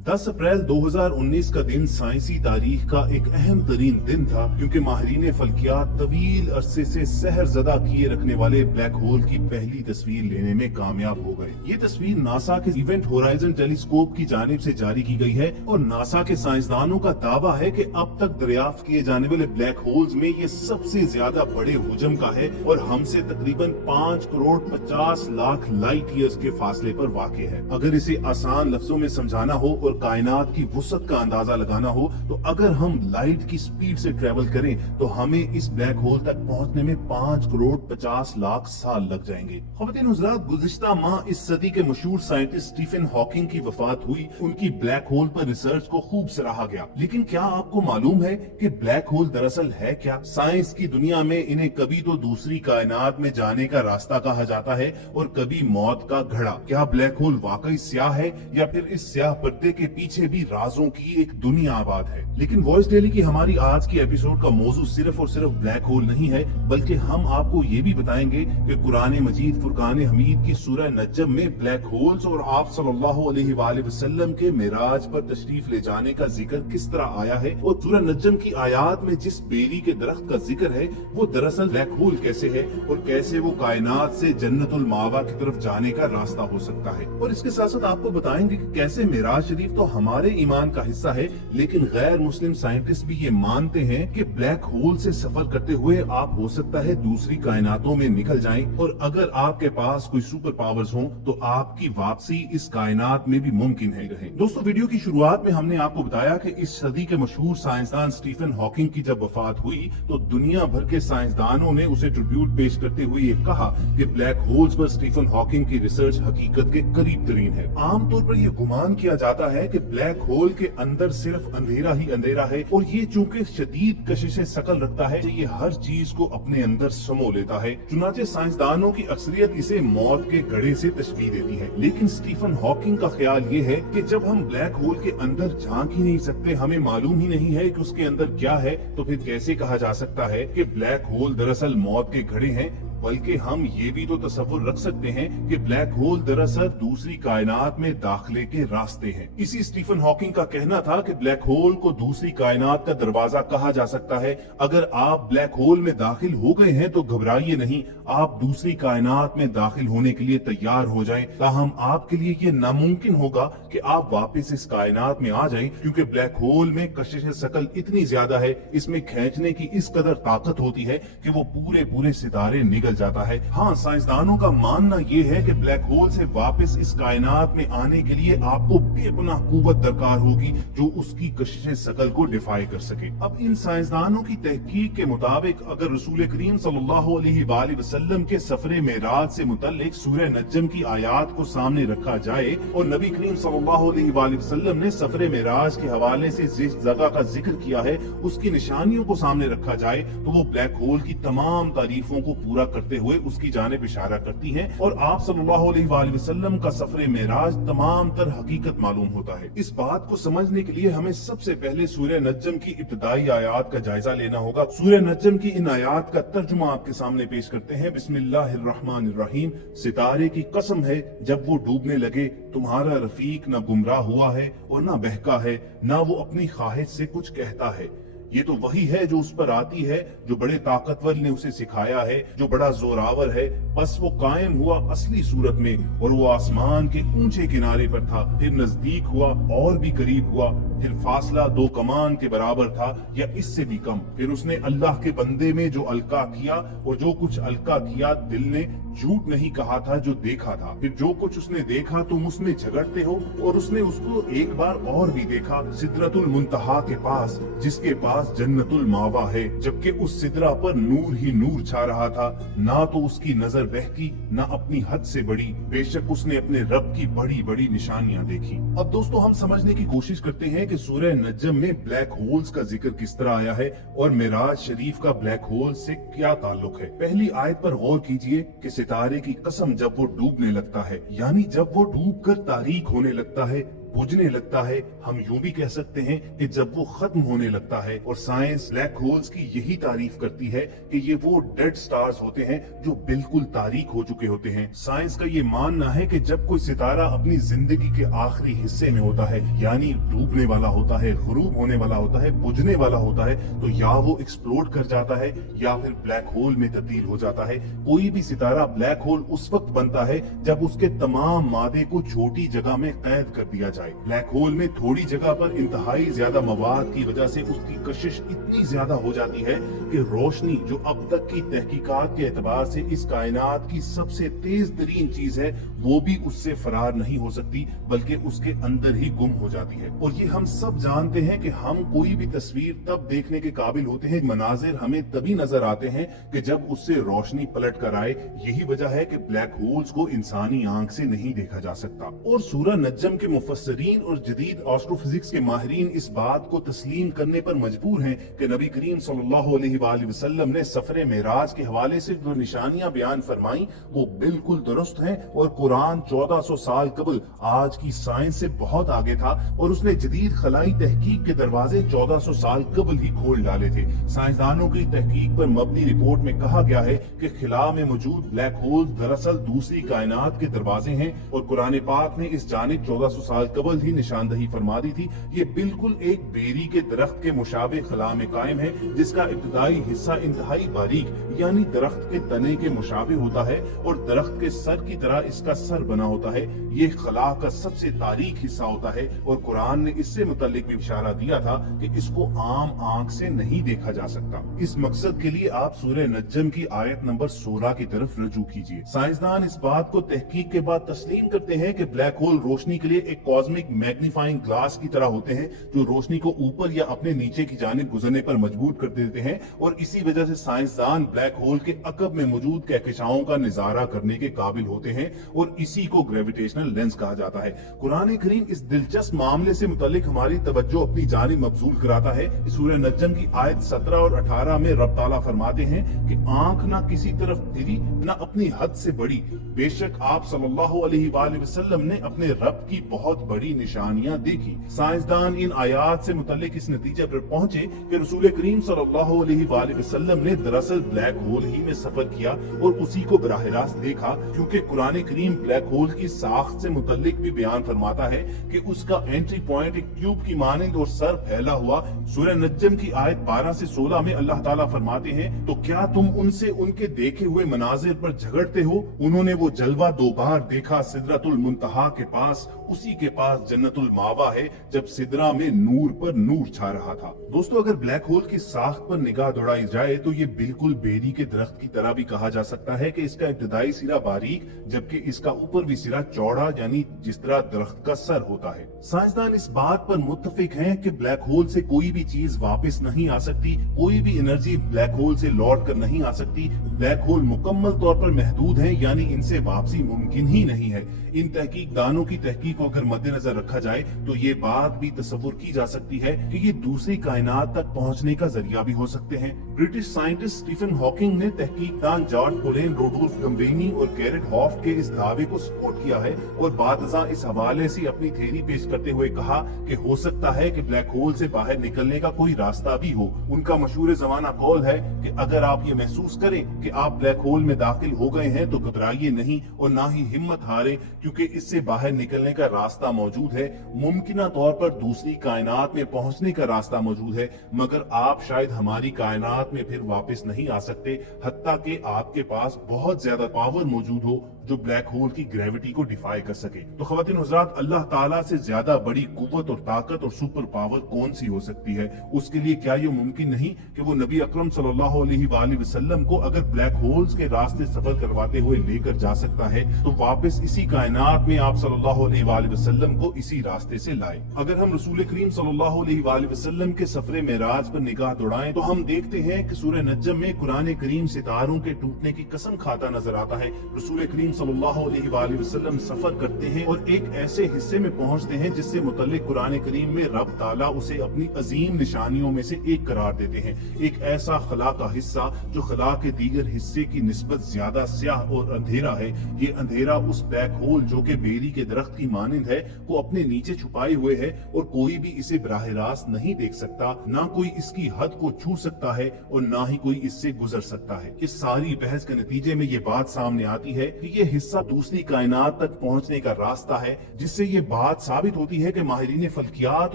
10 अप्रैल 2019 का दिन साइंसी तारीख का एक अहम तरीन दिन था, क्योंकि माहिरीन फल्कियात तवील अरसे से सहर ज़दा किए रखने वाले ब्लैक होल की पहली तस्वीर लेने में कामयाब हो गए। ये तस्वीर नासा के इवेंट होराइजन टेलीस्कोप की जानिब से जारी की गई है और नासा के साइंसदानों का दावा है कि अब तक दरियाफ्त किए जाने वाले ब्लैक होल्स में ये सबसे ज्यादा बड़े हुजम का है और हमसे तकरीबन 5 करोड़ 50 लाख लाइट ईयर्स के फासले पर वाक़ है। अगर इसे आसान लफ्जों में समझाना हो और कायनात की वुसअत का अंदाजा लगाना हो तो अगर हम लाइट की स्पीड से ट्रेवल करें तो हमें इस ब्लैक होल तक पहुंचने में 5 करोड़ 50 लाख साल लग जाएंगे। ख़वातीन हुज़रात, गुज़िश्ता माह इस सदी के मशहूर साइंटिस्ट स्टीफन हॉकिंग की वफात हुई। उनकी ब्लैक होल पर रिसर्च को खूब सराहा गया, लेकिन क्या आपको मालूम है कि ब्लैक होल दरअसल है क्या? साइंस की दुनिया में इन्हें कभी तो दूसरी कायनात में जाने का रास्ता कहा जाता है और कभी मौत का घड़ा। क्या ब्लैक होल वाकई स्याह है या फिर इस स्याह पर्दे के पीछे भी राजों की एक दुनिया आबाद है? लेकिन वॉइस डेली की हमारी आज की एपिसोड का मौजू सिर्फ और सिर्फ ब्लैक होल नहीं है, बल्कि हम आपको ये भी बताएंगे कि कुरान मजीद फुरकान हमीद की सूरह नज्म में ब्लैक होल्स और आप सल्लल्लाहु अलैहि वसल्लम के मेराज पर तशरीफ ले जाने का जिक्र किस तरह आया है और सूरह नज्म की आयात में जिस बेरी के दरख्त का जिक्र है वो दरअसल ब्लैक होल कैसे है और कैसे वो कायनात से जन्नतुल मावा की तरफ जाने का रास्ता हो सकता है। और इसके साथ साथ आपको बताएंगे कि कैसे मेराज शरीफ तो हमारे ईमान का हिस्सा है, लेकिन गैर मुस्लिम साइंटिस्ट भी ये मानते हैं कि ब्लैक होल से सफर करते हुए आप हो सकता है दूसरी कायनातों में निकल जाएं और अगर आपके पास कोई सुपर पावर्स हो तो आपकी वापसी इस कायनात में भी मुमकिन है रहे। दोस्तों, वीडियो की शुरुआत में हमने आपको बताया कि इस सदी के मशहूर साइंसदान स्टीफन हॉकिंग की जब वफात हुई तो दुनिया भर के साइंसदानों ने उसे ट्रिब्यूट पेश करते हुए ये कहा कि ब्लैक होल्स पर स्टीफन हॉकिंग की रिसर्च हकीकत के करीब तरीन है। आमतौर पर यह गुमान किया जाता है कि ब्लैक होल के अंदर सिर्फ अंधेरा ही अंधेरा है और ये चूंकि शदीद कशिश शकल रखता है, ये हर चीज को अपने अंदर समो लेता है। चुनाचे साइंसदानों की अक्सरियत इसे मौत के घड़े से तशबीह देती है, लेकिन स्टीफन हॉकिंग का ख्याल ये है कि जब हम ब्लैक होल के अंदर झांक ही नहीं सकते, हमें मालूम ही नहीं है कि उसके अंदर क्या है, तो फिर कैसे कहा जा सकता है कि ब्लैक होल दरअसल मौत के घड़े हैं? बल्कि हम ये भी तो तसव्वुर रख सकते हैं कि ब्लैक होल दरअसल दूसरी कायनात में दाखिले के रास्ते हैं। इसी स्टीफन हॉकिंग का कहना था कि ब्लैक होल को दूसरी कायनात का दरवाजा कहा जा सकता है। अगर आप ब्लैक होल में दाखिल हो गए हैं तो घबराइए नहीं, आप दूसरी कायनात में दाखिल होने के लिए तैयार हो जाएं। ताहम आपके लिए ये नामुमकिन होगा कि आप वापस इस कायनात में आ जाएं, क्योंकि ब्लैक होल में कशिश शकल इतनी ज्यादा है, इसमें खींचने की इस कदर ताकत होती है कि वो पूरे पूरे सितारे निगल जाता है। हाँ, साइंसदानों का मानना ये है कि ब्लैक होल से वापस इस कायनात में आने के लिए आपको बेपनाह कुव्वत दरकार होगी जो उसकी कशिश शकल को डिफाई कर सके। अब इन साइंसदानों की तहकीक के मुताबिक अगर रसूल करीम सल्लल्लाहु अलैहि वसल्लम के सफरे मेराज से मुतल्लिक सूरह नज्म की आयात को सामने रखा जाए और नबी करीम सल्लल्लाहु अलैहि वसल्लम ने सफरे मेराज के हवाले से जिस जगह का जिक्र किया है उसकी निशानियों को सामने रखा जाए तो वो ब्लैक होल की तमाम तारीफों को पूरा करते हुए उसकी जानिब इशारा करती हैं और आप सल्लल्लाहु अलैहि वसल्लम का सफरे मेराज तमाम तर हकीकत मालूम होता है। इस बात को समझने के लिए हमें सबसे पहले सूरह नज्म की इब्तिदाई आयात का जायजा लेना होगा। सूरह नज्म की इन आयात का तर्जुमा आपके सामने पेश करते हैं। बिस्मिल्लाहिर्रहमानिर्रहीम। सितारे की कसम है जब वो डूबने लगे, तुम्हारा रफीक न गुमराह हुआ है और न बहका है, न वो अपनी ख्वाहिश से कुछ कहता है। ये तो वही है जो उस पर आती है, जो बड़े ताकतवर ने उसे सिखाया है, जो बड़ा जोरावर है। बस वो कायम हुआ असली सूरत में और वो आसमान के ऊंचे किनारे पर था, फिर नजदीक हुआ और भी करीब हुआ, फिर फासला 2 कमान के बराबर था या इससे भी कम। फिर उसने अल्लाह के बंदे में जो अलका किया और जो कुछ अलका किया दिल ने झूठ नहीं कहा था जो देखा था। फिर जो कुछ उसने देखा तुम उसमें झगड़ते हो और उसने उसको एक बार और भी देखा, सिदरतुल मुंतहा के पास, जिसके पास जन्नतुल मावा है, जबकि उस सिदरा पर नूर ही नूर छा रहा था। ना तो उसकी नजर बहकी ना अपनी हद से बड़ी, बेशक उसने अपने रब की बड़ी बड़ी निशानियां देखी। अब दोस्तों, हम समझने की कोशिश करते हैं कि सूरह नज्म में ब्लैक होल्स का जिक्र किस तरह आया है और मेराज शरीफ का ब्लैक होल से क्या ताल्लुक है। पहली आयत पर गौर कीजिए कि सितारे की कसम जब वो डूबने लगता है, यानी जब वो डूब कर तारीक होने लगता है, बुझने लगता है, हम यूं भी कह सकते हैं कि जब वो खत्म होने लगता है। और साइंस ब्लैक होल्स की यही तारीफ करती है कि ये वो डेड स्टार्स होते हैं जो बिल्कुल तारीक हो चुके होते हैं। साइंस का ये मानना है कि जब कोई सितारा अपनी जिंदगी के आखिरी हिस्से में होता है, यानी डूबने वाला होता है, गुरूब होने वाला होता है, बुझने वाला होता है, तो या वो एक्सप्लोड कर जाता है या फिर ब्लैक होल में तब्दील हो जाता है। कोई भी सितारा ब्लैक होल उस वक्त बनता है जब उसके तमाम मादे को छोटी जगह में कैद कर दिया जाए। ब्लैक होल में थोड़ी जगह पर इंतहाई ज्यादा मवाद की वजह से उसकी कशिश इतनी ज्यादा हो जाती है कि रोशनी, जो अब तक की तहकीकात के एतबार से इस कायनात की सबसे तेज तरीन चीज है, वो भी उससे फरार नहीं हो सकती, बल्कि उसके अंदर ही गुम हो जाती है। और ये हम सब जानते हैं कि हम कोई भी तस्वीर तब देखने के काबिल होते हैं, मनाजिर हमें तभी नजर आते हैं कि जब उससे रोशनी पलट कर आए। यही वजह है कि ब्लैक होल्स को इंसानी आंख से नहीं देखा जा सकता। और सूरह नज्म के मुफस्सरीन और जदीद एस्ट्रोफिजिक्स के माहिरीन इस बात को तस्लीम करने पर मजबूर हैं कि नबी करीम सल्लल्लाहु अलैहि वसल्लम ने सफरे मेराज के हवाले से जो निशानियां बयान फरमाई वो बिल्कुल दुरुस्त हैं। और कुरान 1400 साल कबल आज की साइंस से बहुत आगे था और उसने जदीद खलाई तहकीक के दरवाजे 1400 साल कबल ही खोल डाले थे। साइंसदानों की तहकीक पर मबनी रिपोर्ट में कहा गया है कि खिला में मौजूद ब्लैक होल दरअसल दूसरी कायनात के दरवाजे हैं और कुरान पाक ने इस जानिब 1400 साल कबल ही निशानदही फरमा दी थी। ये बिल्कुल एक बेरी के दरख्त के मुशाबे खला में कायम है, जिसका इब्तदाई हिस्सा इंतहाई बारीक यानी दरख्त के तने के मुशाबे होता है और दरख्त के सर की तरह इसका सर बना होता है। ये खला का सबसे तारीक हिस्सा होता है और कुरान ने इससे मुतल्लिक भी इशारा दिया था कि इसको आम आंख से नहीं देखा जा सकता। इस मकसद के लिए आप सूरह नज्म की आयत नंबर 16 की तरफ रजू कीजिए। साइंसदान इस बात को तहकीक के बाद तस्लीम करते हैं कि ब्लैक होल रोशनी के लिए एक कॉस्मिक मैग्नीफाइंग ग्लास की तरह होते हैं जो रोशनी को ऊपर या अपने नीचे की जानिब गुजरने पर मजबूर कर देते हैं। और इसी वजह से साइंसदान ब्लैक होल के अकब में मौजूद कहकशाओं का निजारा करने के काबिल होते हैं और इसी को ग्रेविटेशनल लेंस कहा जाता है। कुरान करीम इस दिलचस्प मामले से मुतालिक हमारी तवज्जो अपनी जानिब मबजूल कराता है। सूरह नज्म की आयत 17 और 18 में रब ताला फरमाते हैं कि आंख ना किसी तरफ फिरी ना अपनी हद से बड़ी, बेशक आप सल्लल्लाहु अलैहि वसल्लम ने अपने रब की बहुत बड़ी निशानियां देखी। साइंसदान इन आयात से मुतालिक इस नतीजे पर पहुंचे कि रसूल करीम सल्लल्लाहु अलैहि वसल्लम ने दरअसल ब्लैक होल ही में सफर किया और उसी को बराह रास्त देखा, क्योंकि कुरान करीम ब्लैक होल की साख्त से मुतालिक भी बयान फरमाता है कि उसका एंट्री पॉइंट एक ट्यूब की मानिंद और सर फैला हुआ। सूरह नज्म की आयत 12 से 16 में अल्लाह ताला फरमाते हैं, तो क्या तुम उनसे उनके देखे हुए मनाजिर पर झगड़ते हो? उन्होंने वो जलवा 2 बार देखा सिदरतुल मुंतहा के पास, उसी के पास जन्नतुल मावा है, जब सिदरा में नूर पर नूर छा रहा था। दोस्तों, अगर ब्लैक होल की साख्त पर निगाह दौड़ाई जाए तो ये बिल्कुल बेरी के दरख्त की तरह भी कहा जा सकता है कि इसका इब्तदाई सिरा बारीक जबकि इसका ऊपर भी सिरा चौड़ा, यानी जिस तरह दरख्त का सर होता है। साइंसदान इस बात पर मुत्तफिक हैं कि ब्लैक होल से कोई भी चीज वापस नहीं आ सकती, कोई भी एनर्जी ब्लैक होल से लौट कर नहीं आ सकती। ब्लैक होल मुकम्मल तौर पर महदूद है, यानी इनसे वापसी मुमकिन ही नहीं है। इन तहकीकदानों की तहकीक को अगर मद्देनजर रखा जाए तो ये बात भी तस्वुर की जा सकती है कि ये दूसरी कायनात तक पहुंचने का जरिया भी हो सकते हैं। ब्रिटिश साइंटिस्ट स्टीफन हॉकिंग ने तहकीकदान जॉर्ज पोलेन, रोडोल्फ गम्बेनी और गैरेट हॉफ्ट के इस दावे को सपोर्ट किया है और बादशाह इस हवाले से अपनी थ्योरी पेश करते हुए कहा कि हो सकता है कि ब्लैक होल से बाहर निकलने का कोई रास्ता भी हो। उनका मशहूर जमाना कौल है कि अगर आप ये महसूस करें कि आप ब्लैक होल में दाखिल हो गए हैं तो घबराइए नहीं और ना ही हिम्मत हारे, क्योंकि इससे बाहर निकलने का रास्ता मौजूद है। मुमकिना तौर पर दूसरी कायनात में पहुंचने का रास्ता मौजूद है, मगर आप शायद हमारी कायनात में फिर वापस नहीं आ सकते, हत्ता कि आपके पास बहुत ज्यादा पावर मौजूद हो जो ब्लैक होल की ग्रेविटी को डिफाई कर सके। तो ख्वातीन हज़रात, अल्लाह ताला से ज्यादा बड़ी कुव्वत और ताकत और सुपर पावर कौन सी हो सकती है? उसके लिए क्या ये मुमकिन नहीं कि वो नबी अकरम सल्लल्लाहु अलैहि वसल्लम को अगर ब्लैक होल्स के रास्ते सफर करवाते हुए लेकर जा सकता है तो वापस इसी कायनात में आप सल्लल्लाहु अलैहि वसल्लम को इसी रास्ते से लाए। अगर हम रसूल करीम सल्लल्लाहु अलैहि वसल्लम के सफरे मेराज पर निगाह दौड़ाएं तो हम देखते हैं कि सूरह नज्म में कुरान करीम सितारों के टूटने की कसम खाता नजर आता है। रसूल करीम کریم صلی اللہ علیہ وآلہ وسلم سفر کرتے ہیں اور ایک ایسے حصے میں پہنچتے ہیں جس سے متعلق قرآن کریم میں رب تعالیٰ اسے اپنی عظیم نشانیوں میں سے ایک قرار دیتے ہیں، ایک ایسا خلا کا حصہ جو خلا کے دیگر حصے کی نسبت زیادہ سیاہ اور اندھیرا ہے۔ یہ اندھیرا اس بلیک ہول جو کہ بیری کے درخت کی مانند ہے کو اپنے نیچے چھپائے ہوئے ہے اور کوئی بھی اسے براہ راست نہیں دیکھ سکتا، نہ کوئی اس کی حد کو چھو سکتا ہے اور نہ ہی کوئی اس سے گزر سکتا ہے۔ اس ساری بحث کے نتیجے میں یہ بات سامنے آتی ہے کہ یہ حصہ دوسری کائنات تک پہنچنے کا راستہ ہے، جس سے یہ بات ثابت ہوتی ہے کہ ماہرین فلکیات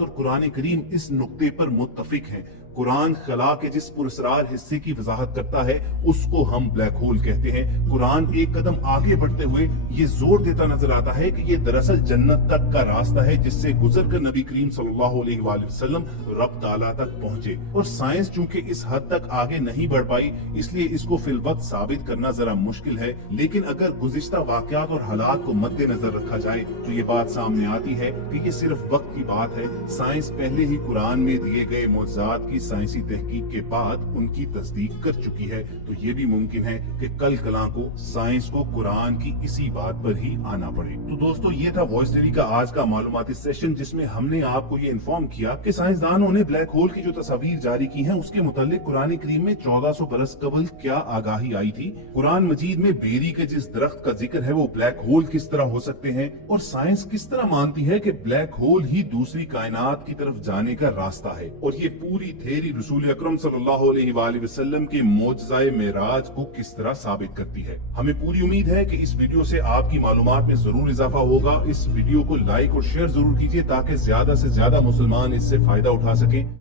اور قرآن کریم اس نقطے پر متفق ہیں۔ قرآن خلا کے جس پراسرار حصے کی وضاحت کرتا ہے اس کو ہم بلیک ہول کہتے ہیں۔ قرآن ایک قدم آگے بڑھتے ہوئے یہ زور دیتا نظر آتا ہے کہ یہ دراصل جنت تک کا راستہ ہے جس سے گزر کر نبی کریم صلی اللہ علیہ وآلہ وسلم رب تعالیٰ تک پہنچے، اور سائنس چونکہ اس حد تک آگے نہیں بڑھ پائی اس لیے اس کو فی الوقت ثابت کرنا ذرا مشکل ہے، لیکن اگر گزشتہ واقعات اور حالات کو مد نظر رکھا جائے تو یہ بات سامنے آتی ہے کہ یہ صرف وقت کی بات ہے۔ سائنس پہلے ہی قرآن میں دیے گئے معجزات کی سائنسی تحقیق کے بعد ان کی تصدیق کر چکی ہے، تو یہ بھی ممکن ہے کہ کل کلاں کو سائنس کو قرآن کی اسی بات پر ہی آنا پڑے۔ تو دوستو یہ تھا وائس ڈیلی کا آج کا معلوماتی سیشن، جس میں ہم نے آپ کو یہ انفارم کیا کہ سائنسدانوں نے بلیک ہول کی جو تصاویر جاری کی ہیں اس کے متعلق قرآن کریم میں 1400 برس قبل کیا آگاہی آئی تھی، قرآن مجید میں بیری کے جس درخت کا ذکر ہے وہ بلیک ہول کس طرح ہو سکتے ہیں، اور سائنس کس طرح مانتی ہے کہ بلیک ہول ہی دوسری کائنات کی طرف جانے کا راستہ ہے، اور یہ پوری تھیری رسول اکرم صلی اللہ علیہ وآلہ وسلم کے معجزہ معراج کو کس طرح ثابت کرتی ہے۔ ہمیں پوری امید ہے کہ اس ویڈیو سے آپ کی معلومات میں ضرور اضافہ ہوگا۔ اس ویڈیو کو لائک اور شیئر ضرور کیجیے تاکہ زیادہ سے زیادہ مسلمان اس سے فائدہ اٹھا سکیں۔